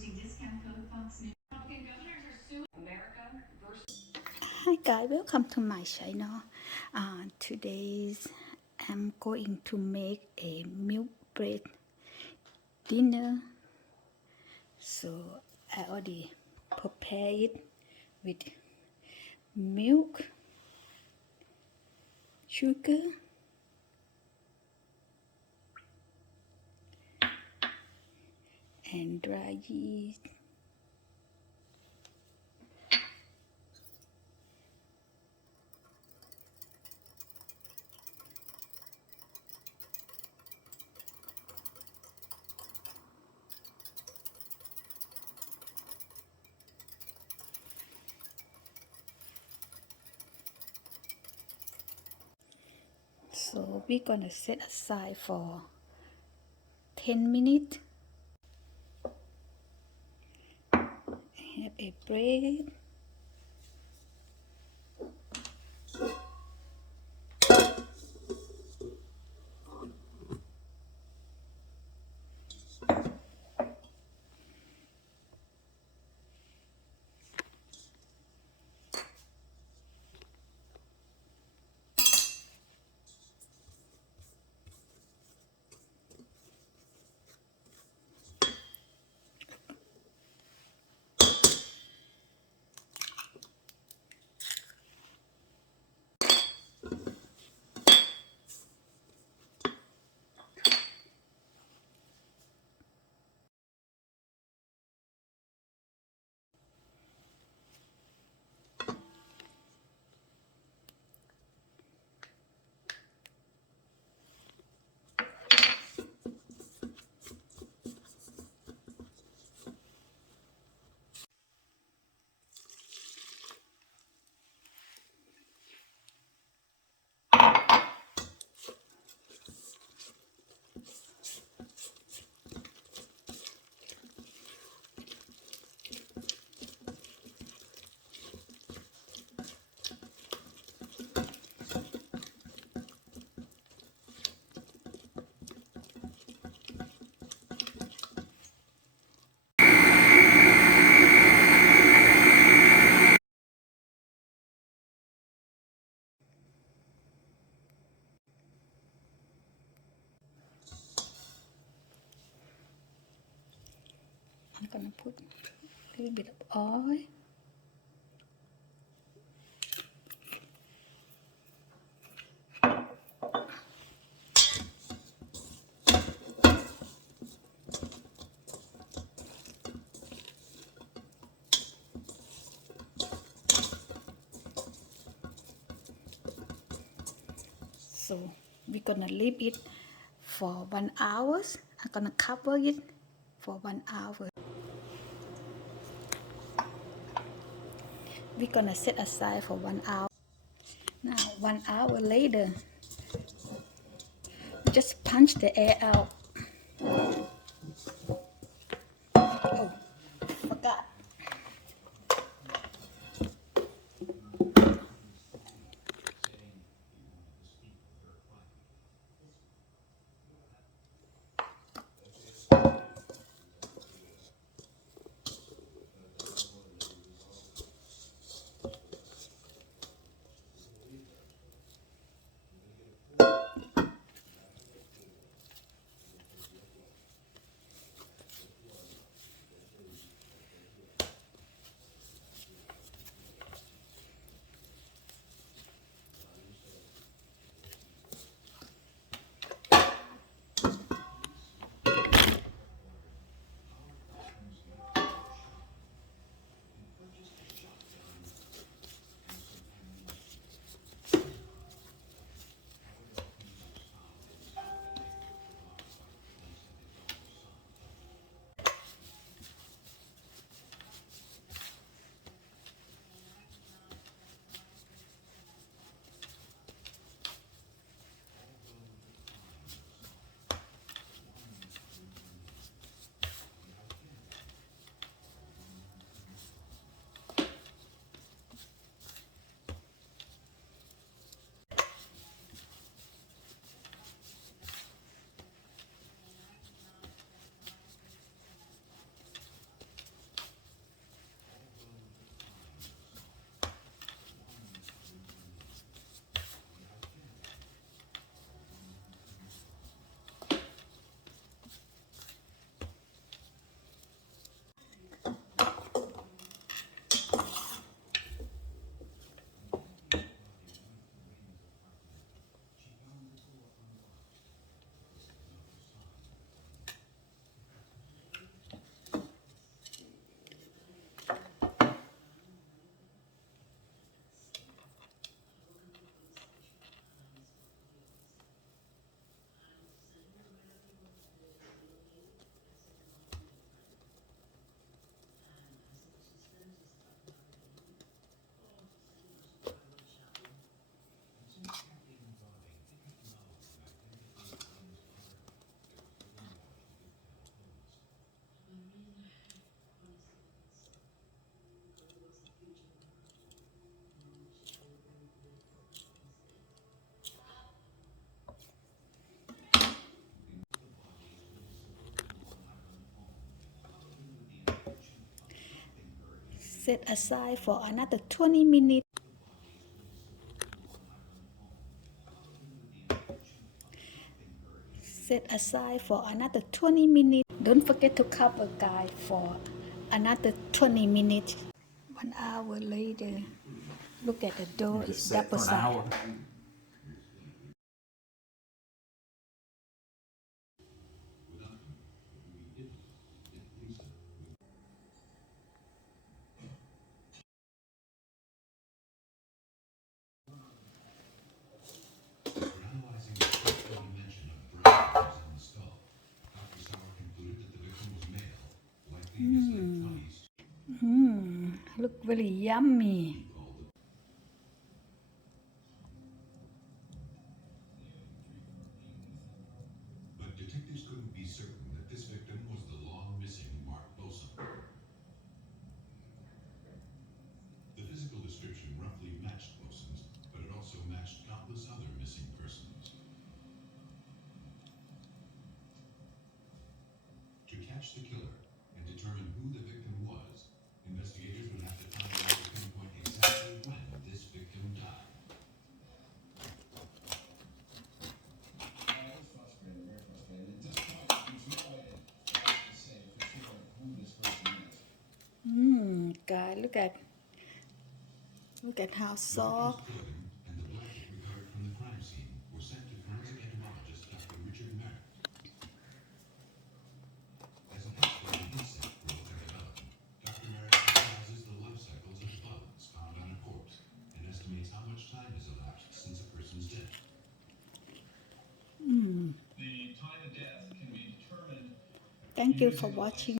Hi guys, welcome to my channel. Today I'm going to make a milk bread dinner. So I already prepare it with milk, sugar, and dry yeast. So we're gonna set aside for 10 minutes. Have a bread. I'm gonna put a little bit of oil. So we're gonna leave it for 1 hour. I'm gonna cover it for 1 hour. We're gonna set aside for 1 hour. Now 1 hour later, just punch the air out. Oh, forgot. Set aside for another 20 minutes. Set aside for another 20 minutes. Don't forget to cover, guys, for another 20 minutes. 1 hour later, look at the dough. Just It's set double for an hour. side. Look very yummy. But detectives couldn't be certain that this victim was the long-missing Mark Boson. The physical description roughly matched Boson's, but it also matched countless other missing persons. To catch the killer and determine who the victim was, investigators would have to find a way to pinpoint exactly when this victim died. Guys, look at how soft. The victim's clothing and the blanket recovered from the crime scene were sent to forensic entomologist Dr. Richard Merrick. As an expert in insect growth and development, Dr. Merrick analyzes the life cycles of bugs found on a corpse and estimates how much time has elapsed since a person's death. The time of death can be determined. Thank you for watching